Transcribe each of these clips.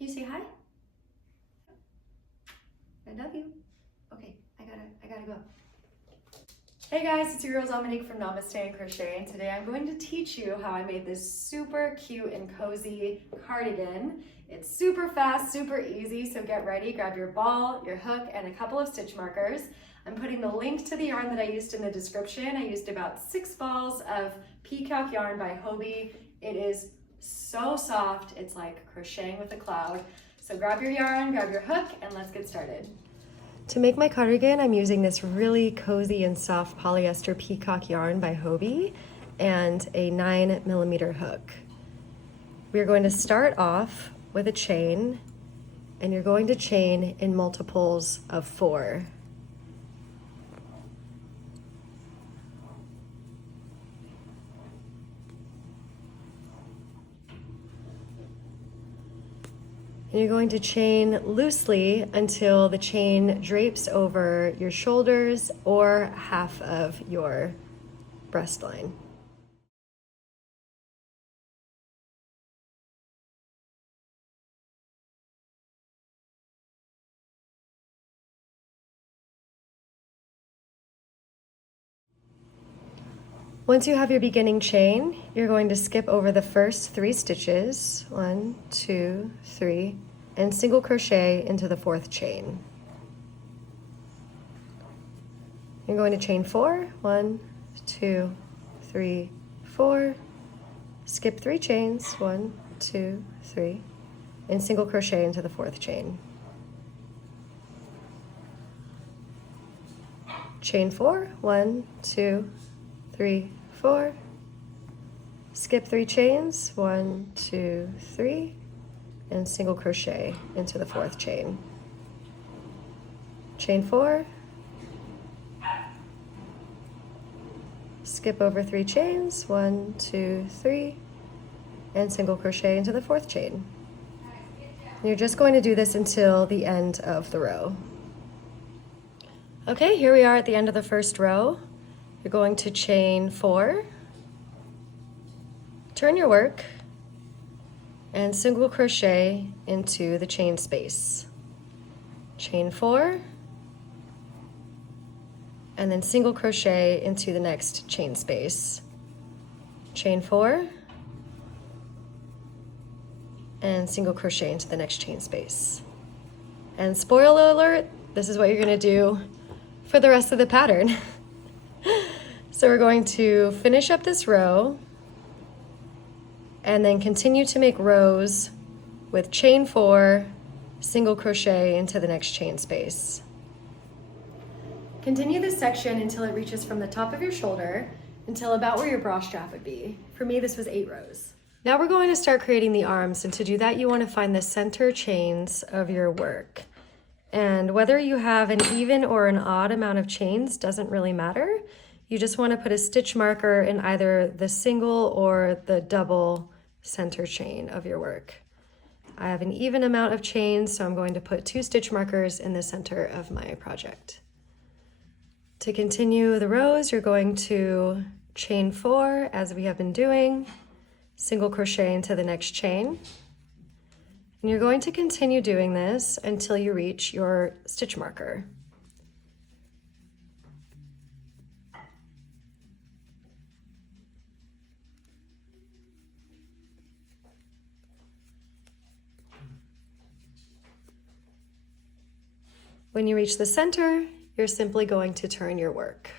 Can you say hi? I love you. Okay, I gotta go. Hey guys, it's your girl Dominique from Namaste and Crochet, and today I'm going to teach you how I made this super cute and cozy cardigan. It's super fast, super easy, so get ready, grab your ball, your hook, and a couple of stitch markers. I'm putting the link to the yarn that I used in the description. I used about 6 balls of peacock yarn by Hobie. It is so soft, it's like crocheting with a cloud. So grab your yarn, grab your hook, and let's get started. To make my cardigan, I'm using this really cozy and soft polyester peacock yarn by Hobie and a 9mm hook. We're going to start off with a chain, and you're going to chain in multiples of 4. And you're going to chain loosely until the chain drapes over your shoulders or half of your breast line. Once you have your beginning chain, you're going to skip over the first 3 stitches, 1, 2, 3, and single crochet into the 4th chain. You're going to chain 4, 1, 2, 3, 4, skip 3 chains, 1, 2, 3, and single crochet into the 4th chain. Chain 4, 1, 2, 3, 4, skip 3 chains, 1, 2, 3, and single crochet into the 4th chain. Chain 4, skip over 3 chains, 1, 2, 3, and single crochet into the 4th chain. And you're just going to do this until the end of the row. Okay, here we are at the end of the first row. You're going to chain 4, turn your work, and single crochet into the chain space. Chain 4, and then single crochet into the next chain space. Chain 4, and single crochet into the next chain space. And spoiler alert, this is what you're gonna do for the rest of the pattern. So we're going to finish up this row and then continue to make rows with chain 4, single crochet into the next chain space. Continue this section until it reaches from the top of your shoulder until about where your bra strap would be. For me, this was 8 rows. Now we're going to start creating the arms, and to do that, you want to find the center chains of your work. And whether you have an even or an odd amount of chains doesn't really matter. You just want to put a stitch marker in either the single or the double center chain of your work. I have an even amount of chains, so I'm going to put 2 stitch markers in the center of my project. To continue the rows, you're going to chain 4, as we have been doing, single crochet into the next chain. And you're going to continue doing this until you reach your stitch marker. When you reach the center, you're simply going to turn your work.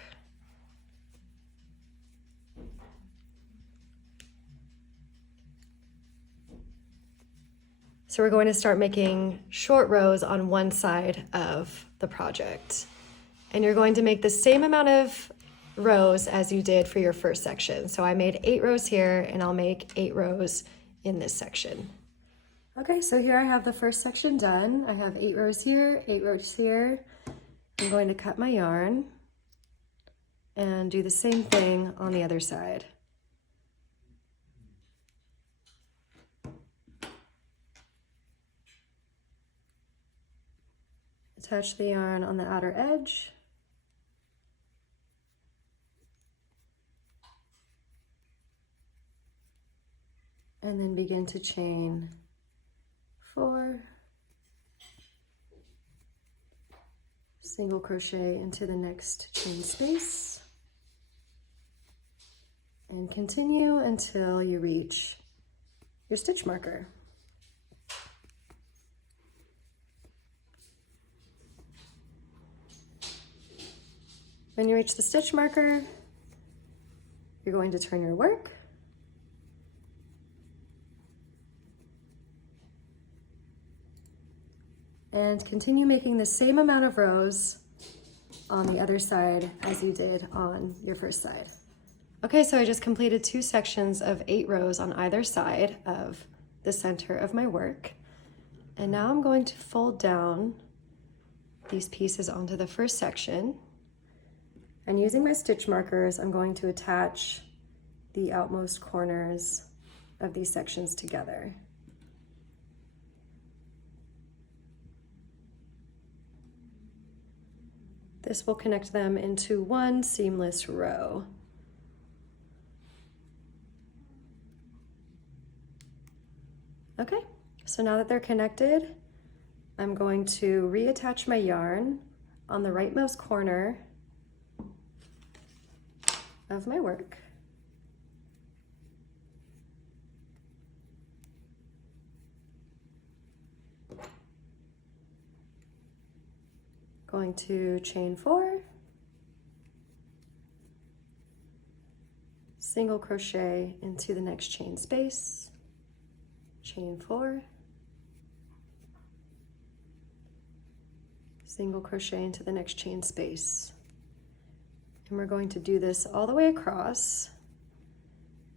So we're going to start making short rows on one side of the project. And you're going to make the same amount of rows as you did for your first section. So I made 8 rows here, and I'll make 8 rows in this section. Okay, so here I have the first section done. I have 8 rows here, 8 rows here. I'm going to cut my yarn and do the same thing on the other side. Attach the yarn on the outer edge. And then begin to chain 4, single crochet into the next chain space, and continue until you reach your stitch marker. When you reach the stitch marker, you're going to turn your work and continue making the same amount of rows on the other side as you did on your first side. Okay, so I just completed 2 sections of 8 rows on either side of the center of my work. And now I'm going to fold down these pieces onto the first section. And using my stitch markers, I'm going to attach the outmost corners of these sections together. This will connect them into one seamless row. Okay, so now that they're connected, I'm going to reattach my yarn on the rightmost corner of my work. Going to chain 4, single crochet into the next chain space, chain 4, single crochet into the next chain space. And we're going to do this all the way across.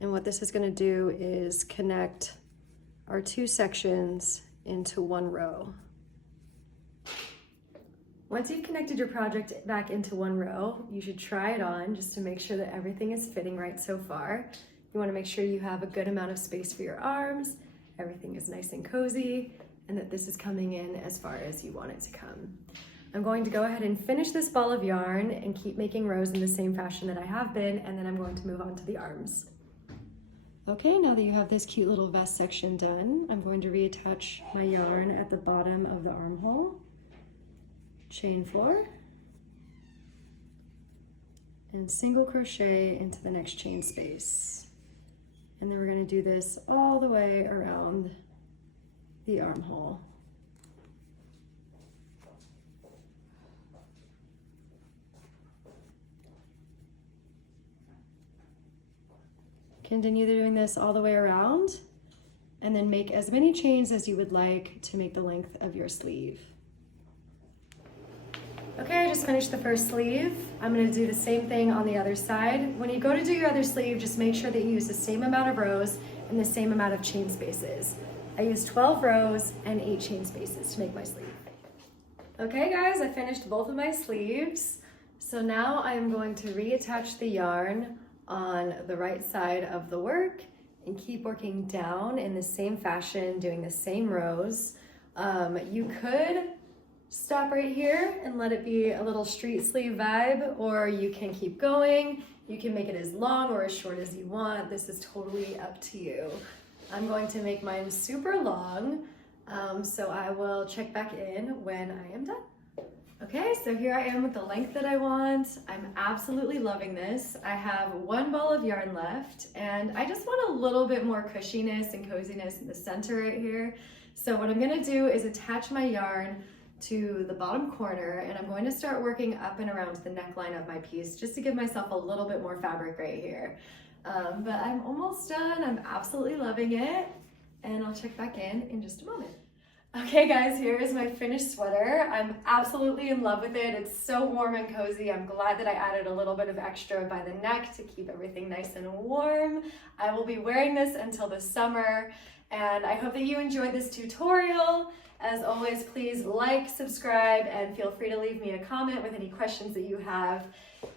And what this is going to do is connect our 2 sections into one row. Once you've connected your project back into one row, you should try it on just to make sure that everything is fitting right so far. You want to make sure you have a good amount of space for your arms, everything is nice and cozy, and that this is coming in as far as you want it to come. I'm going to go ahead and finish this ball of yarn and keep making rows in the same fashion that I have been, and then I'm going to move on to the arms. Okay, now that you have this cute little vest section done, I'm going to reattach my yarn at the bottom of the armhole, chain 4, and single crochet into the next chain space. And then we're going to do this all the way around the armhole. Continue doing this all the way around, and then make as many chains as you would like to make the length of your sleeve. Okay, I just finished the first sleeve. I'm going to do the same thing on the other side. When you go to do your other sleeve, just make sure that you use the same amount of rows and the same amount of chain spaces. I used 12 rows and 8 chain spaces to make my sleeve. Okay guys, I finished both of my sleeves. So now I am going to reattach the yarn on the right side of the work and keep working down in the same fashion, doing the same rows. You could stop right here and let it be a little street sleeve vibe, or you can keep going. You can make it as long or as short as you want. This is totally up to you. I'm going to make mine super long, so I will check back in when I am done. Okay, so here I am with the length that I want. I'm absolutely loving this. I have 1 ball of yarn left, and I just want a little bit more cushiness and coziness in the center right here. So what I'm gonna do is attach my yarn to the bottom corner, and I'm going to start working up and around the neckline of my piece just to give myself a little bit more fabric right here. But I'm almost done. I'm absolutely loving it, and I'll check back in just a moment. Okay guys, here is my finished sweater. I'm absolutely in love with it. It's so warm and cozy. I'm glad that I added a little bit of extra by the neck to keep everything nice and warm. I will be wearing this until the summer, and I hope that you enjoyed this tutorial. As always, please like, subscribe, and feel free to leave me a comment with any questions that you have.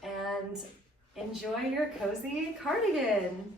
And enjoy your cozy cardigan.